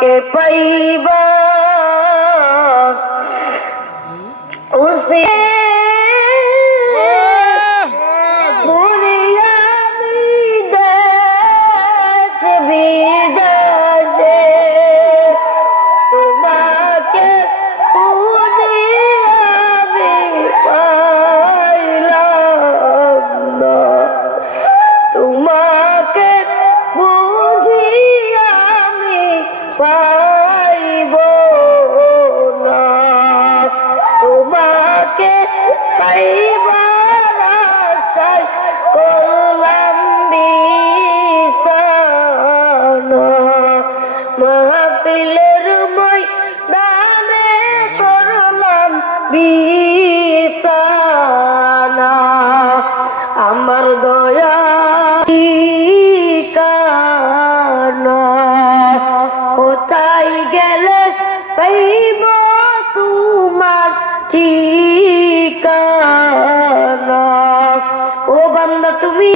के पाइबा उसे আমার দয়া ঠিকানা কোথায় গেলে পাইব তোমার ঠিকানা ও বান্দা তুমি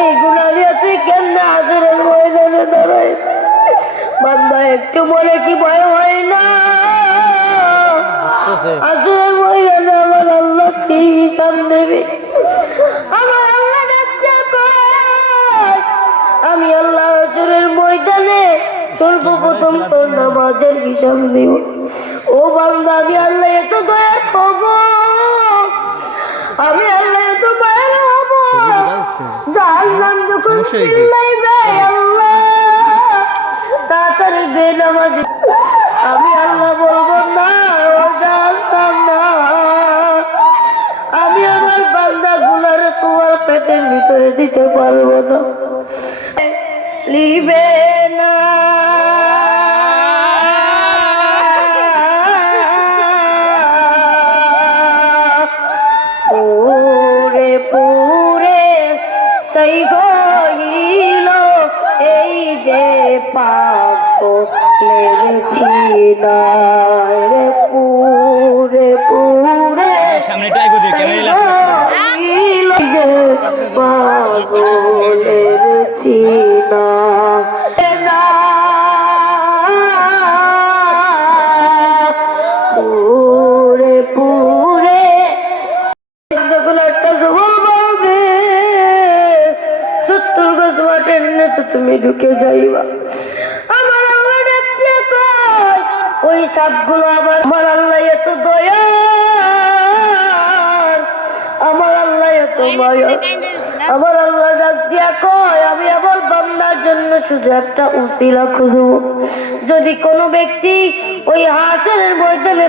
এইগুলা নিয়ে তুই কেন হাজারের ময়দানে দাঁড়ায় বান্দা একটু বলে কি ভয় হয় না হাজারের ময়দানে আমার আল্লাহ কি হিসাব দেবে আমার আল্লাহ আমি আল্লাহ হাজারের ময়দানে সর্বপ্রথম তোর নামাজের হিসাব দেব ও বান্দা আমি আল্লাহ এত দয়া হব আমি আল্লাহ এত দয়া হব জাহান্নাম যখন চিল্লাইবে আল্লাহ তাড়াতাড়ি বেনামাজ আমি আল্লাহ বলবো না জাহান্নাম না আমি আমার বান্দা গুলার তোমার পেটের ভিতরে দিতে পারবো না লিবে না পুরে পুরে সেই হইল এই যে পাপ লেগেছি না রে পুরে পুরে সামনে ট্রাই করে ক্যামেরা হইল যে পাপ লেগেছি না পুরে পুরে যখন একটা জবাব বলবে 70 গজ মাঠের নিচে তুমি ঢুকে যাইবা আমার আল্লাহ দেখতে কয় ওই সাপগুলো আমার আল্লাহ এত দয়া আমার আল্লাহ এত মায়া আমার আল্লাহ ডাক দিয়া কয় আমি আমার বান্দার জন্য শুধু একটা উসিলা খুঁজব যদি কোনো ব্যক্তি ওই হাসরের ময়দানে